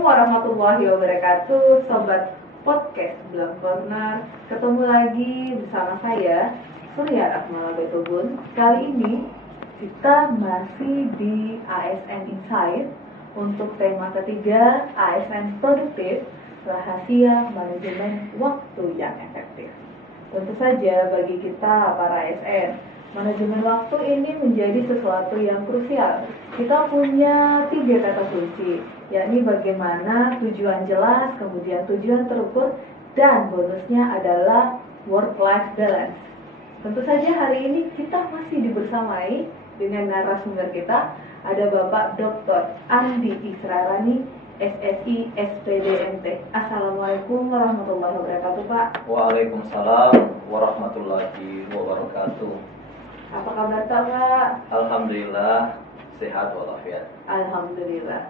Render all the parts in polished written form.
Assalamualaikum warahmatullahi wabarakatuh, Sobat Podcast Belang Corner. Ketemu lagi bersama saya, Surya Akmal Betubun. Kali ini kita masih di ASN Insight untuk tema ketiga, ASN Produktif, Rahasia Manajemen Waktu yang Efektif. Tentu saja bagi kita para ASN, manajemen waktu ini menjadi sesuatu yang krusial. Kita punya 3 kata kunci, yakni bagaimana tujuan jelas, kemudian tujuan terukur, dan bonusnya adalah work-life balance. Tentu saja hari ini kita masih dibersamai dengan narasumber kita, ada Bapak Dr. Andi Israrani, SSI SPDMT. Assalamualaikum warahmatullahi wabarakatuh, Pak. Waalaikumsalam warahmatullahi wabarakatuh. Apa kabar Pak? Alhamdulillah sehat walafiat. Alhamdulillah.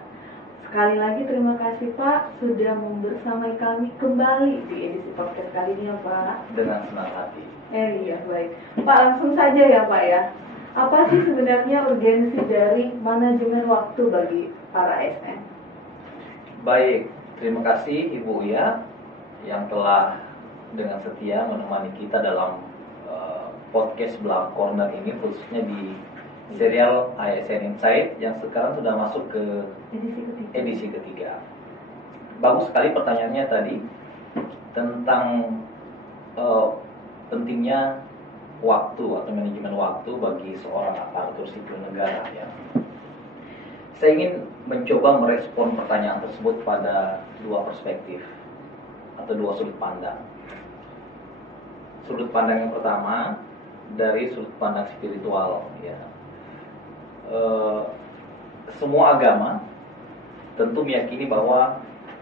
Sekali lagi terima kasih Pak sudah membersamai kami kembali di edisi podcast kali ini ya Pak. Dengan senang hati. Iya baik. Pak langsung saja ya Pak ya. Apa sih sebenarnya urgensi dari manajemen waktu bagi para ASN? Baik, terima kasih Ibu ya yang telah dengan setia menemani kita dalam podcast Belang Corner ini, khususnya di serial ASN Insight yang sekarang sudah masuk ke edisi ketiga. Bagus sekali pertanyaannya tadi tentang pentingnya waktu atau manajemen waktu bagi seorang aparatur sipil negara ya. Saya ingin mencoba merespon pertanyaan tersebut pada 2 perspektif atau 2 sudut pandang. Sudut pandang yang pertama dari sudut pandang spiritual ya. Semua agama tentu meyakini bahwa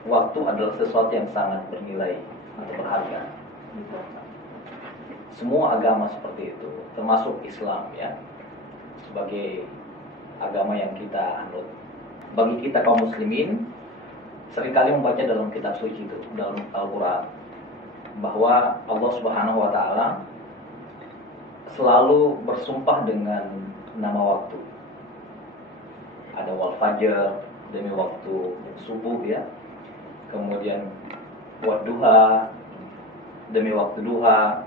waktu adalah sesuatu yang sangat bernilai atau berharga. Semua agama seperti itu, termasuk Islam ya, sebagai agama yang kita anut. Bagi kita kaum muslimin, seringkali membaca dalam kitab suci itu, dalam Al-Quran, bahwa Allah Subhanahu wa Ta'ala selalu bersumpah dengan nama waktu. Ada wal fajr, demi waktu subuh ya. Kemudian wad duha, demi waktu duha.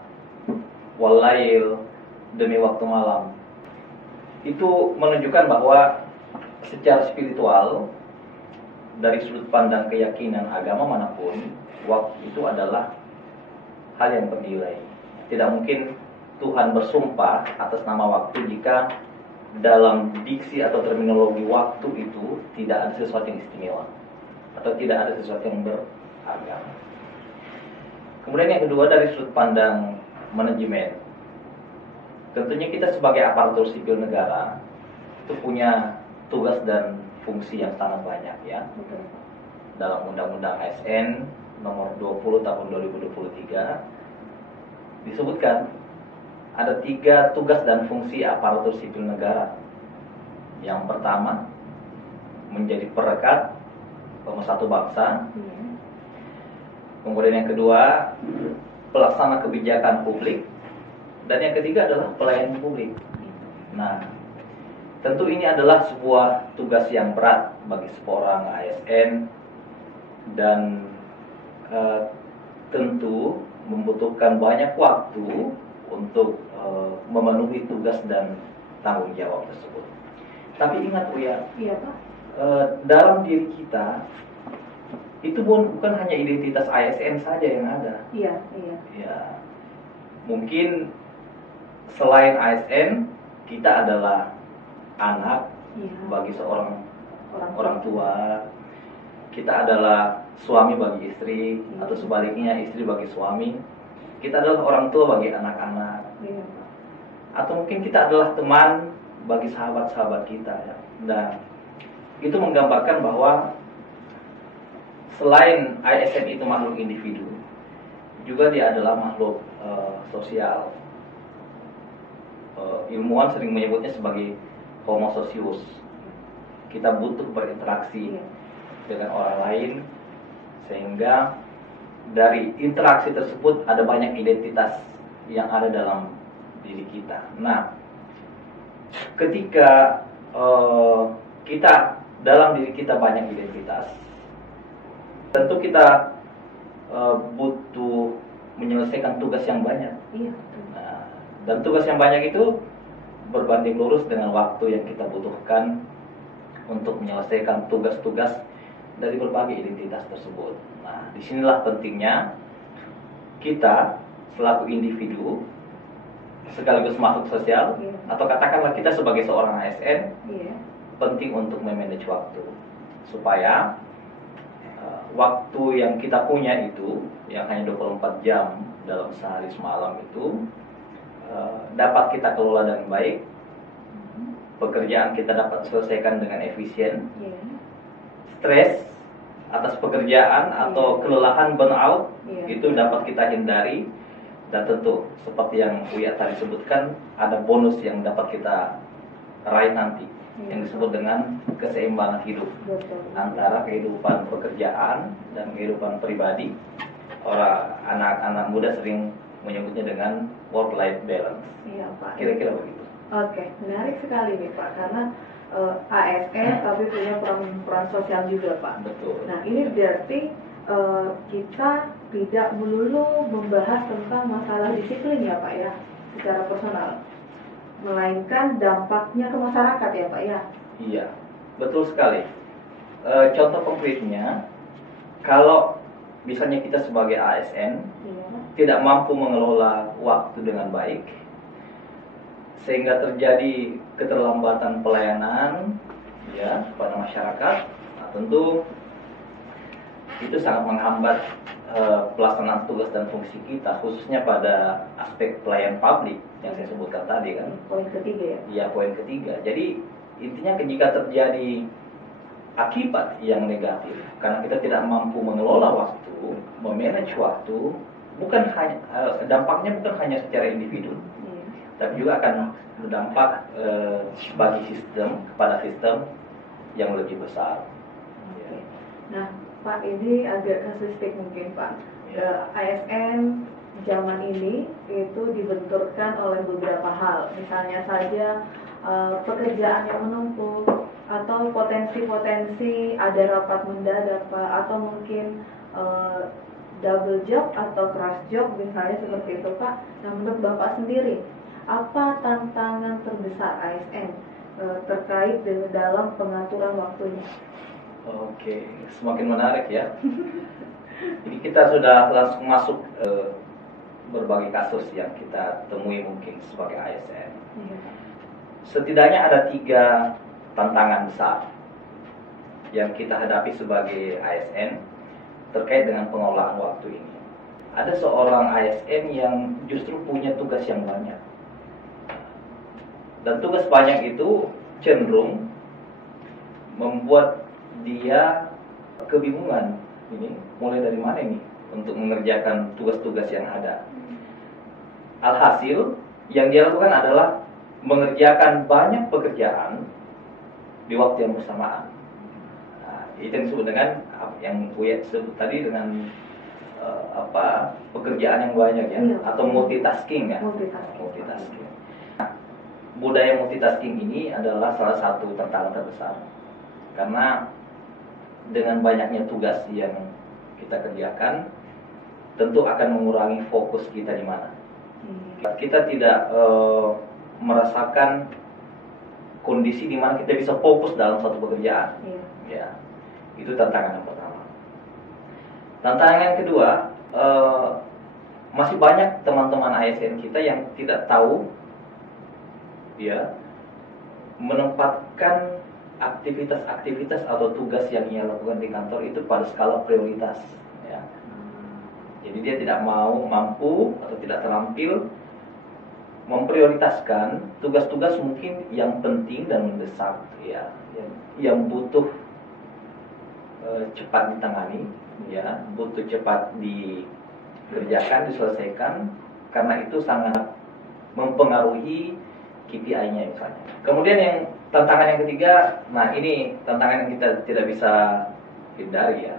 Wal lail, demi waktu malam. Itu menunjukkan bahwa secara spiritual, dari sudut pandang keyakinan agama manapun, waktu itu adalah hal yang bernilai. Tidak mungkin Tuhan bersumpah atas nama waktu jika dalam diksi atau terminologi waktu itu tidak ada sesuatu yang istimewa atau tidak ada sesuatu yang berharga. Kemudian yang kedua dari sudut pandang manajemen, tentunya kita sebagai aparatur sipil negara itu punya tugas dan fungsi yang sangat banyak ya. Betul. Dalam Undang-Undang ASN nomor 20 tahun 2023 disebutkan ada 3 tugas dan fungsi aparatur sipil negara. Yang pertama, menjadi perekat pemersatu bangsa. Kemudian yang kedua, pelaksana kebijakan publik. Dan yang ketiga adalah pelayan publik. Nah, tentu ini adalah sebuah tugas yang berat bagi seorang ASN dan tentu membutuhkan banyak waktu untuk memenuhi tugas dan tanggung jawab tersebut. Tapi ingat Uya, Iya Pak. Dalam diri kita itu bukan hanya identitas ASN saja yang ada. Iya. Ya, mungkin selain ASN kita adalah anak bagi seorang orang tua. Kita adalah suami bagi istri atau sebaliknya istri bagi suami. Kita adalah orang tua bagi anak-anak. Atau mungkin kita adalah teman bagi sahabat-sahabat kita ya. Dan itu menggambarkan bahwa selain ASN itu makhluk individu, juga dia adalah makhluk sosial. Ilmuwan sering menyebutnya sebagai homo socius. Kita butuh berinteraksi dengan orang lain, sehingga dari interaksi tersebut ada banyak identitas yang ada dalam diri kita. Nah, ketika kita dalam diri kita banyak identitas, Tentu kita butuh menyelesaikan tugas yang banyak. Iya. Nah, dan tugas yang banyak itu berbanding lurus dengan waktu yang kita butuhkan untuk menyelesaikan tugas-tugas dari berbagai identitas tersebut. Nah, disinilah pentingnya kita selaku individu sekaligus makhluk sosial, atau katakanlah kita sebagai seorang ASN, penting untuk memanage waktu supaya waktu yang kita punya itu yang hanya 24 jam dalam sehari semalam itu dapat kita kelola dengan baik, pekerjaan kita dapat selesaikan dengan efisien, stres atas pekerjaan atau kelelahan burnout itu dapat kita hindari, dan tentu seperti yang Uya tadi sebutkan, ada bonus yang dapat kita raih nanti yang disebut dengan keseimbangan hidup antara kehidupan pekerjaan dan kehidupan pribadi. Orang anak-anak muda sering menyebutnya dengan work-life balance. Iya, Pak. Kira-kira begitu. Oke, menarik sekali nih Pak, karena ASN tapi punya peran sosial juga Pak. Betul. Nah ini berarti kita tidak melulu membahas tentang masalah disiplin ya Pak ya, secara personal, melainkan dampaknya ke masyarakat ya Pak ya. Iya, betul sekali. Contoh konkretnya, kalau misalnya kita sebagai ASN tidak mampu mengelola waktu dengan baik, sehingga terjadi keterlambatan pelayanan ya kepada masyarakat, nah, tentu itu sangat menghambat pelaksanaan tugas dan fungsi kita, khususnya pada aspek pelayan publik yang saya sebutkan tadi kan. Poin ketiga ya? Iya, poin ketiga. Jadi intinya jika terjadi akibat yang negatif karena kita tidak mampu mengelola waktu, memanage waktu, bukan hanya dampaknya bukan hanya secara individu, tapi juga akan berdampak bagi sistem, kepada sistem yang lebih besar. Oke. Nah, Pak, ini agak kasuistik mungkin Pak. ASN zaman ini itu dibenturkan oleh beberapa hal, misalnya saja pekerjaan yang menumpuk, atau potensi-potensi ada rapat mendadak Pak, atau mungkin double job atau cross job misalnya seperti itu Pak. Nah, menurut Bapak sendiri, apa tantangan terbesar ASN terkait dengan dalam pengaturan waktunya? Oke, semakin menarik ya. Jadi kita sudah langsung masuk berbagai kasus yang kita temui mungkin sebagai ASN. Setidaknya ada 3 tantangan besar yang kita hadapi sebagai ASN terkait dengan pengelolaan waktu ini. Ada seorang ASN yang justru punya tugas yang banyak. Dan tugas banyak itu cenderung membuat dia kebingungan, ini mulai dari mana ini untuk mengerjakan tugas-tugas yang ada. Alhasil yang dia lakukan adalah mengerjakan banyak pekerjaan di waktu yang bersamaan. Nah, itu yang disebut dengan yang Buya sebut tadi dengan pekerjaan yang banyak ya, atau multitasking ya. Multitasking. Nah, budaya multitasking ini adalah salah satu tantangan terbesar, karena dengan banyaknya tugas yang kita kerjakan, tentu akan mengurangi fokus kita di mana. Kita tidak merasakan kondisi di mana kita bisa fokus dalam satu pekerjaan. Ya, itu tantangan yang pertama. Tantangan yang kedua, masih banyak teman-teman ASN kita yang tidak tahu, ya, menempatkan aktivitas-aktivitas atau tugas yang ia lakukan di kantor itu pada skala prioritas ya. Jadi dia tidak mampu atau tidak terampil memprioritaskan tugas-tugas mungkin yang penting dan mendesak ya, yang butuh cepat ditangani ya, butuh cepat dikerjakan, diselesaikan, karena itu sangat mempengaruhi KPI-nya misalnya. Kemudian yang tantangan yang ketiga, nah ini tantangan yang kita tidak bisa hindari ya.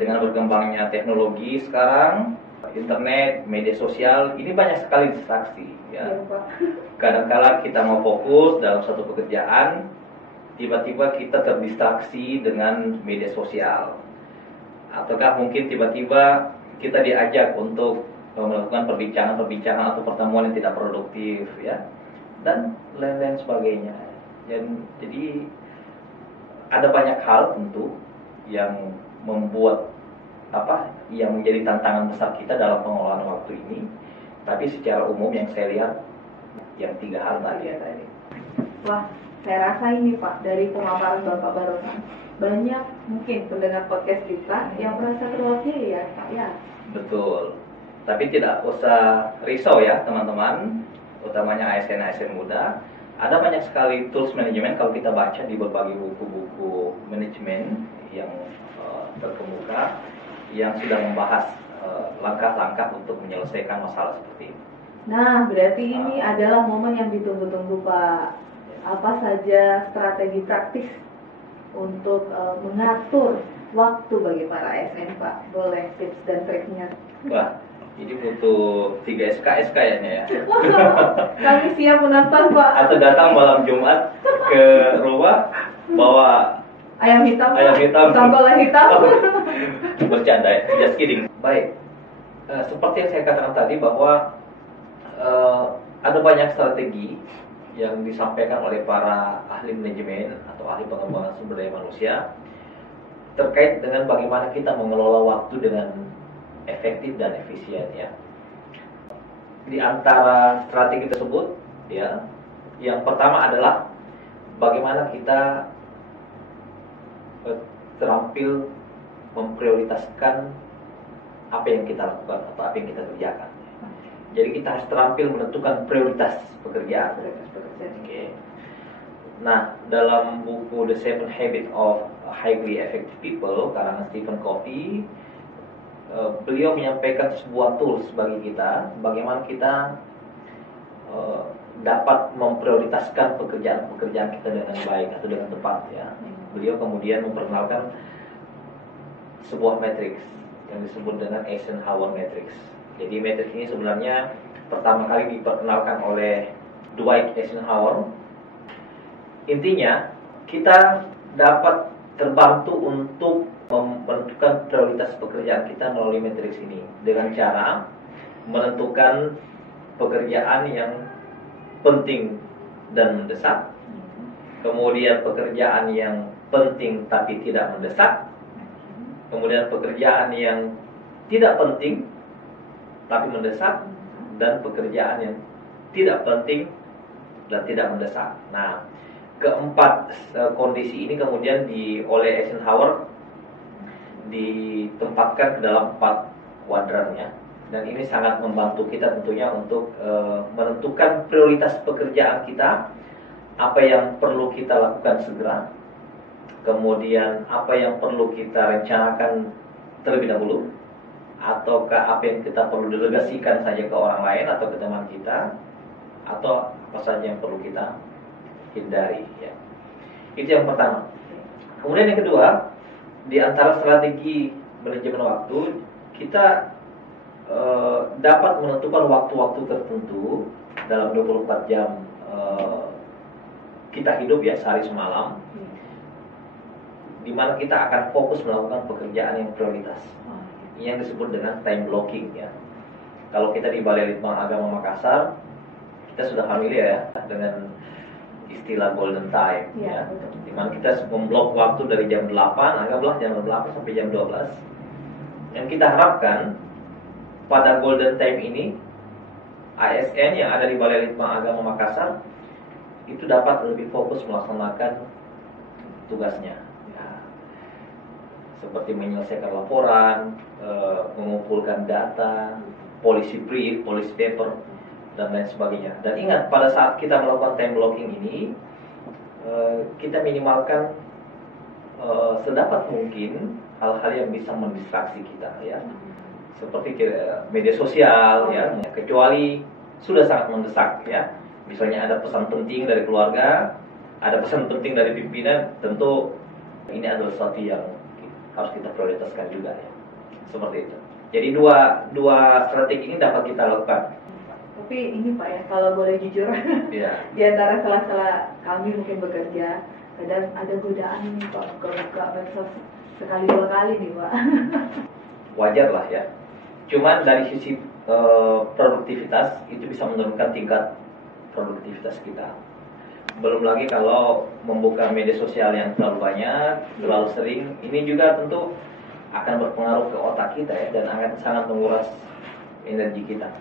Dengan berkembangnya teknologi sekarang, internet, media sosial, ini banyak sekali distraksi ya. Kadang-kala kita mau fokus dalam satu pekerjaan, tiba-tiba kita terdistraksi dengan media sosial. ataukah mungkin tiba-tiba kita diajak untuk melakukan perbincangan-perbincangan atau pertemuan yang tidak produktif ya, dan lain-lain sebagainya. Jadi ada banyak hal tentu yang membuat yang menjadi tantangan besar kita dalam pengelolaan waktu ini. Tapi secara umum yang saya lihat yang 3 hal tadi. Wah, saya rasa ini Pak, dari pemaparan Bapak barusan, banyak mungkin pendengar podcast kita yang merasa terwakili ya Pak ya. Betul. Tapi tidak usah risau ya teman-teman, utamanya ASN muda. Ada banyak sekali tools manajemen kalau kita baca di berbagai buku-buku manajemen yang terkemuka yang sudah membahas langkah-langkah untuk menyelesaikan masalah seperti ini. Nah, berarti ini adalah momen yang ditunggu-tunggu Pak. Apa saja strategi praktis untuk mengatur waktu bagi para ASN Pak? Boleh tips dan triknya? Wah, ini butuh 3 SKS kayaknya ya. Kami siap menonton Pak. Atau datang malam Jumat ke rumah bawa ayam hitam, sambal hitam. Bercanda ya, just kidding. Baik, seperti yang saya katakan tadi bahwa ada banyak strategi yang disampaikan oleh para ahli manajemen atau ahli pengembangan sumber daya manusia terkait dengan bagaimana kita mengelola waktu dengan efektif dan efisien ya. Di antara strategi tersebut ya, yang pertama adalah bagaimana kita terampil memprioritaskan apa yang kita lakukan atau apa yang kita kerjakan. Jadi kita harus terampil menentukan prioritas pekerjaan. Okay. Nah, dalam buku The 7 Habits of Highly Effective People karangan Stephen Covey, beliau menyampaikan sebuah tools bagi kita bagaimana kita dapat memprioritaskan pekerjaan kita dengan baik atau dengan tepat ya. Beliau kemudian memperkenalkan sebuah matriks yang disebut dengan Eisenhower Matrix. Jadi matriks ini sebenarnya pertama kali diperkenalkan oleh Dwight Eisenhower. Intinya kita dapat terbantu untuk menentukan prioritas pekerjaan kita melalui matriks ini dengan cara menentukan pekerjaan yang penting dan mendesak, kemudian pekerjaan yang penting tapi tidak mendesak, kemudian pekerjaan yang tidak penting tapi mendesak, dan pekerjaan yang tidak penting dan tidak mendesak. Nah, keempat kondisi ini kemudian oleh Eisenhower ditempatkan ke dalam 4 kuadrannya, dan ini sangat membantu kita tentunya untuk menentukan prioritas pekerjaan kita, apa yang perlu kita lakukan segera, kemudian apa yang perlu kita rencanakan terlebih dahulu, ataukah apa yang kita perlu delegasikan saja ke orang lain atau ke teman kita, atau apa saja yang perlu kita hindari ya. Itu yang pertama. Kemudian yang kedua, di antara strategi manajemen waktu, kita dapat menentukan waktu-waktu tertentu dalam 24 jam kita hidup ya, sehari semalam, di mana kita akan fokus melakukan pekerjaan yang prioritas, yang disebut dengan time blocking ya. Kalau kita di Balai Litbang Agama Makassar, kita sudah familiar ya dengan istilah golden time ya, di mana kita memblok waktu dari jam 8, anggaplah jam 8 sampai jam 12. Yang kita harapkan pada golden time ini, ASN yang ada di Balai Litbang Agama Makassar itu dapat lebih fokus melaksanakan tugasnya ya, seperti menyelesaikan laporan, mengumpulkan data, policy brief, policy paper, dan lain sebagainya. Dan ingat, pada saat kita melakukan time blocking ini, kita minimalkan sedapat mungkin hal-hal yang bisa mendistraksi kita ya, seperti media sosial ya, kecuali sudah sangat mendesak ya. Misalnya ada pesan penting dari keluarga, ada pesan penting dari pimpinan, tentu ini adalah sesuatu yang harus kita prioritaskan juga ya. Seperti itu. Jadi dua strategi ini dapat kita lakukan. Tapi ini Pak ya, kalau boleh jujur, ya. Di antara sela-sela kami mungkin bekerja, kadang ada godaan nih Pak, buka-buka medsos sekali dua kali nih Pak. Wajar lah ya. Cuman dari sisi produktivitas itu bisa menurunkan tingkat produktivitas kita. Belum lagi kalau membuka media sosial yang terlalu banyak, terlalu sering, ini juga tentu akan berpengaruh ke otak kita ya, dan akan sangat menguras energi kita.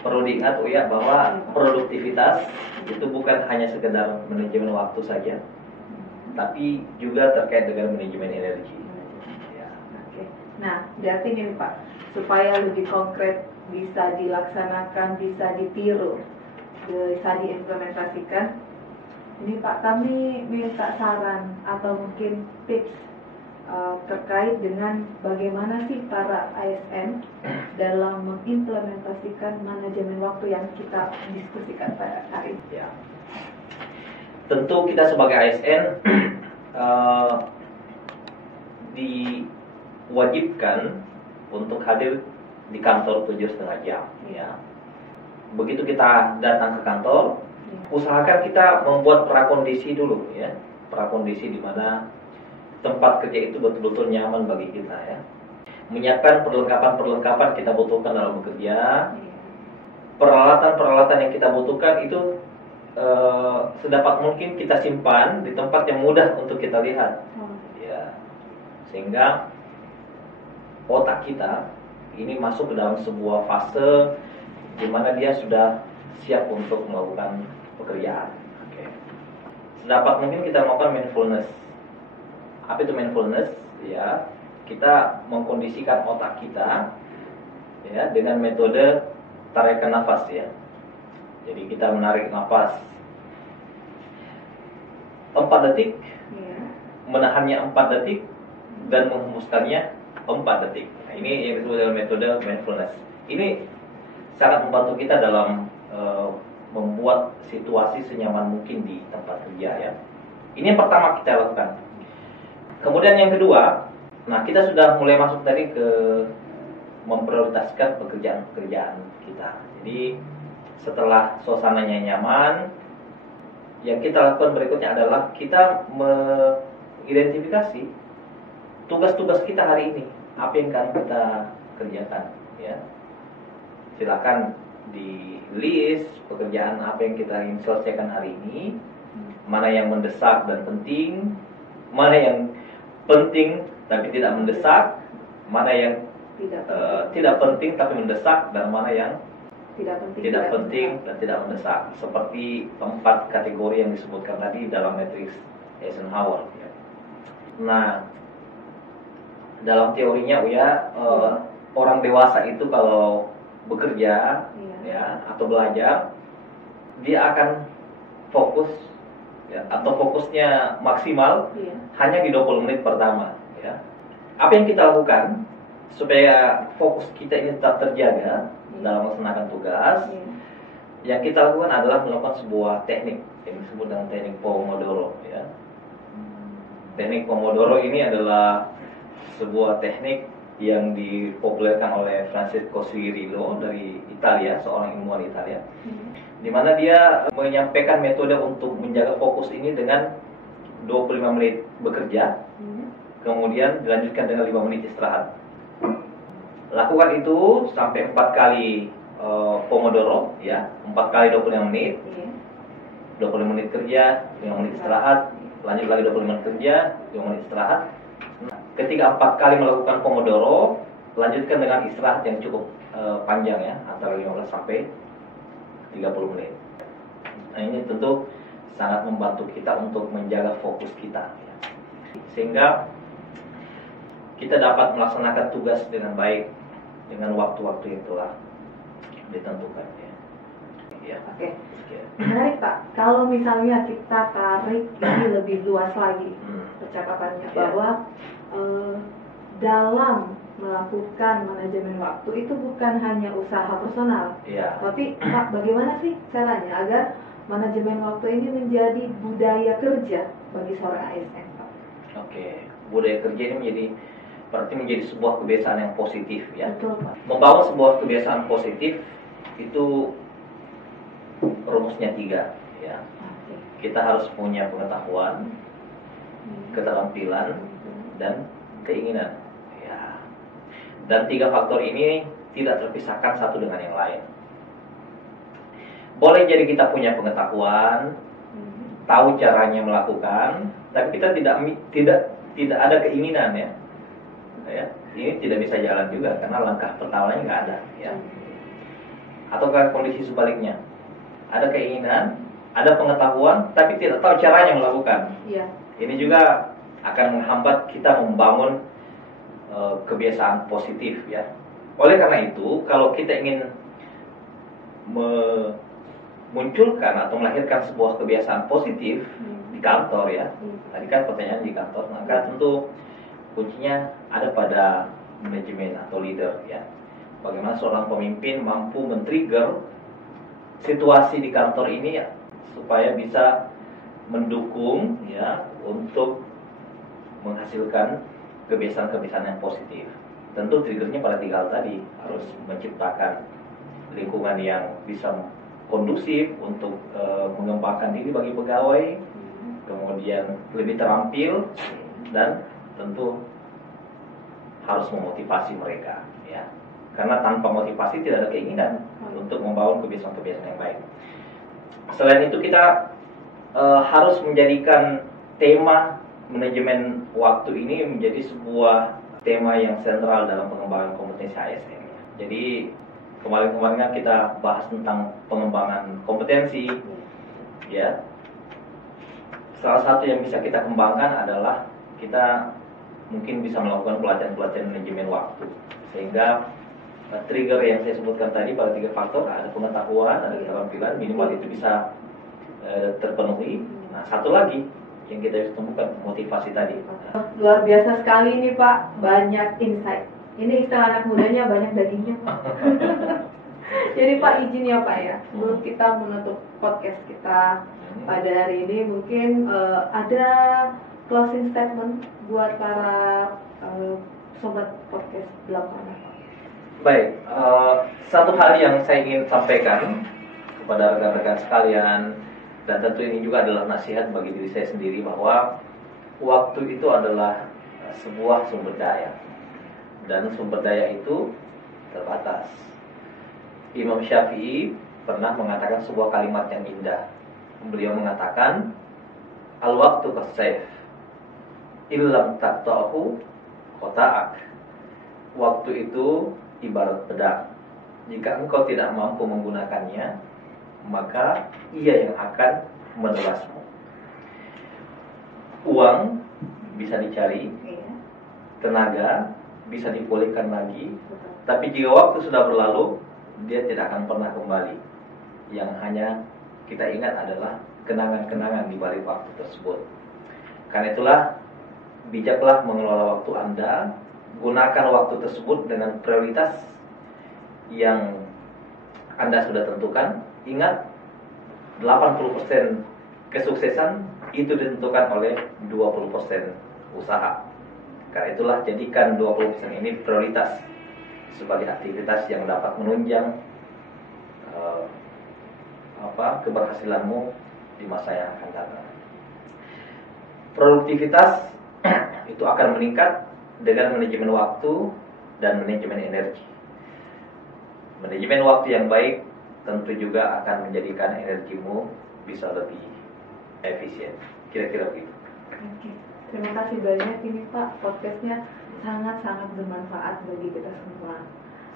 Perlu diingat ya bahwa produktivitas itu bukan hanya sekedar manajemen waktu saja, tapi juga terkait dengan manajemen energi. Ya. Oke. Nah, berarti ini Pak, supaya lebih konkret bisa dilaksanakan, bisa ditiru, bisa diimplementasikan. Ini Pak, kami minta saran atau mungkin tips terkait dengan bagaimana sih para ASN dalam mengimplementasikan manajemen waktu yang kita diskusikan pada hari ini. Ya. Tentu kita sebagai ASN diwajibkan untuk hadir di kantor 7,5 jam. Ya. Begitu kita datang ke kantor, usahakan kita membuat prakondisi dulu ya, prakondisi di mana tempat kerja itu betul-betul nyaman bagi kita ya. Menyiapkan perlengkapan-perlengkapan kita butuhkan dalam bekerja. Peralatan-peralatan yang kita butuhkan itu sedapat mungkin kita simpan di tempat yang mudah untuk kita lihat. Ya. Sehingga otak kita ini masuk ke dalam sebuah fase di mana dia sudah siap untuk melakukan pekerjaan. Oke. Sedapat mungkin kita melakukan mindfulness. Apa itu mindfulness? Ya, kita mengkondisikan otak kita ya dengan metode tarikan nafas ya. Jadi kita menarik nafas 4 detik, menahannya 4 detik, dan menghembuskannya 4 detik. Nah, ini yang disebut dengan metode mindfulness. Ini sangat membantu kita dalam membuat situasi senyaman mungkin di tempat kerja ya. Ini yang pertama kita lakukan. Kemudian yang kedua, nah kita sudah mulai masuk tadi ke memprioritaskan pekerjaan-pekerjaan kita. Jadi setelah suasananya nyaman, yang kita lakukan berikutnya adalah kita mengidentifikasi tugas-tugas kita hari ini, apa yang akan kita kerjakan ya. Silakan di list pekerjaan apa yang kita ingin selesaikan hari ini, mana yang mendesak dan penting, mana yang penting tapi tidak mendesak, mana yang tidak penting tapi mendesak, dan mana yang tidak penting dan tidak mendesak. Seperti 4 kategori yang disebutkan tadi dalam matriks Eisenhower. Nah, dalam teorinya orang dewasa itu kalau bekerja ya atau belajar, dia akan fokus ya, atau fokusnya maksimal hanya di 20 menit pertama ya. Apa yang kita lakukan supaya fokus kita ini tetap terjaga dalam melaksanakan tugas? Yang kita lakukan adalah melakukan sebuah teknik yang disebut dengan teknik Pomodoro ya. Teknik Pomodoro ini adalah sebuah teknik yang dipopulerkan oleh Francesco Cirillo dari Italia, seorang ilmuwan Italia, di mana dia menyampaikan metode untuk menjaga fokus ini dengan 25 menit bekerja, kemudian dilanjutkan dengan 5 menit istirahat. Lakukan itu sampai 4 kali Pomodoro ya, 4 kali 25 menit, 25 menit kerja, 5 menit istirahat, lanjut lagi 25 menit kerja, 5 menit istirahat. Ketika 4 kali melakukan Pomodoro, lanjutkan dengan istirahat yang cukup panjang ya, antara 15 sampai 30 menit. Nah, ini tentu sangat membantu kita untuk menjaga fokus kita ya. Sehingga kita dapat melaksanakan tugas dengan baik dengan waktu-waktu yang telah ditentukan ya. Oke. Menarik Pak. Kalau misalnya kita tarik ini lebih luas lagi percakapannya, bahwa dalam melakukan manajemen waktu itu bukan hanya usaha personal, tapi Pak, bagaimana sih caranya agar manajemen waktu ini menjadi budaya kerja bagi seorang ASN Pak? Oke, budaya kerja ini berarti menjadi sebuah kebiasaan yang positif ya. Betul Pak. Membangun sebuah kebiasaan positif itu rumusnya 3 ya. Kita harus punya pengetahuan, keterampilan, dan keinginan. Ya. Dan 3 faktor ini tidak terpisahkan satu dengan yang lain. Boleh jadi kita punya pengetahuan, tahu caranya melakukan, tapi kita tidak ada keinginan ya. Ini tidak bisa jalan juga karena langkah pertamanya nggak ada ya. Ataukah kondisi sebaliknya, ada keinginan, ada pengetahuan, tapi tidak tahu caranya melakukan. Iya. Ini juga akan menghambat kita membangun kebiasaan positif ya. Oleh karena itu, kalau kita ingin memunculkan atau melahirkan sebuah kebiasaan positif di kantor ya, tadi kan pertanyaan di kantor, maka tentu kuncinya ada pada manajemen atau leader ya. Bagaimana seorang pemimpin mampu men-trigger situasi di kantor ini ya, supaya bisa mendukung ya untuk menghasilkan kebiasaan-kebiasaan yang positif. Tentu triggernya pada 3 hal tadi, harus menciptakan lingkungan yang bisa kondusif untuk mengembangkan diri bagi pegawai, kemudian lebih terampil, dan tentu harus memotivasi mereka ya. Karena tanpa motivasi tidak ada keinginan untuk membangun kebiasaan-kebiasaan yang baik. Selain itu kita harus menjadikan tema manajemen waktu ini menjadi sebuah tema yang sentral dalam pengembangan kompetensi ASN. Jadi kemarin-kemarin kan kita bahas tentang pengembangan kompetensi ya. Salah satu yang bisa kita kembangkan adalah kita mungkin bisa melakukan pelatihan-pelatihan manajemen waktu, sehingga trigger yang saya sebutkan tadi pada 3 faktor, ada pengetahuan, ada keterampilan, minimal itu bisa terpenuhi. Nah, satu lagi yang kita harus temukan, motivasi tadi. Luar biasa sekali ini Pak, banyak insight. Ini istilah anak mudanya, banyak dagingnya Pak. Jadi Pak izin ya Pak ya, sebelum kita menutup podcast kita pada hari ini, mungkin ada closing statement buat para sobat podcast Blam Corner. Baik, satu hal yang saya ingin sampaikan kepada rekan-rekan sekalian, dan tentu ini juga adalah nasihat bagi diri saya sendiri, bahwa waktu itu adalah sebuah sumber daya, dan sumber daya itu terbatas. Imam Syafi'i pernah mengatakan sebuah kalimat yang indah. Beliau mengatakan, al-waktu kas-sayf, illam taqta'hu qata'ak. Waktu itu ibarat pedang. Jika engkau tidak mampu menggunakannya, maka ia yang akan menelasmu. Uang bisa dicari, tenaga bisa dipulihkan lagi, tapi jika waktu sudah berlalu, dia tidak akan pernah kembali. Yang hanya kita ingat adalah kenangan-kenangan di balik waktu tersebut. Karena itulah, bijaklah mengelola waktu Anda. Gunakan waktu tersebut dengan prioritas yang Anda sudah tentukan. Ingat, 80% kesuksesan itu ditentukan oleh 20% usaha. Karena itulah, jadikan 20% ini prioritas sebagai aktivitas yang dapat menunjang keberhasilanmu di masa yang akan datang. Produktivitas itu akan meningkat dengan manajemen waktu dan manajemen energi. Manajemen waktu yang baik tentu juga akan menjadikan energimu bisa lebih efisien. Kira-kira begitu. Oke. Terima kasih banyak ini Pak, podcastnya sangat-sangat bermanfaat bagi kita semua.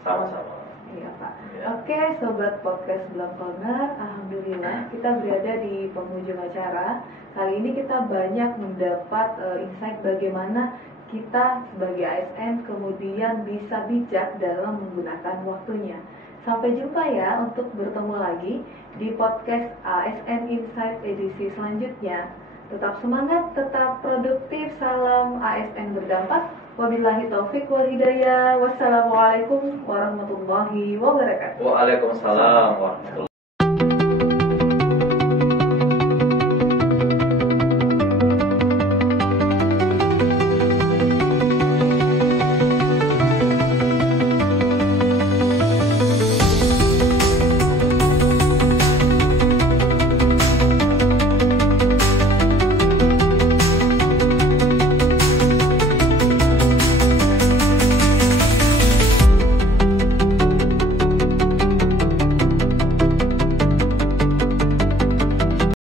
Sama-sama. Iya Pak. Ya. Oke, sobat podcast Blam Corner, alhamdulillah kita berada di penghujung acara. Kali ini kita banyak mendapat insight bagaimana kita sebagai ASN kemudian bisa bijak dalam menggunakan waktunya. Sampai jumpa ya, untuk bertemu lagi di podcast ASN Insight edisi selanjutnya. Tetap semangat, tetap produktif, salam ASN berdampak. Wabillahi taufik wal hidayah. Wassalamualaikum warahmatullahi wabarakatuh. Waalaikumsalam warahmatullahi wabarakatuh.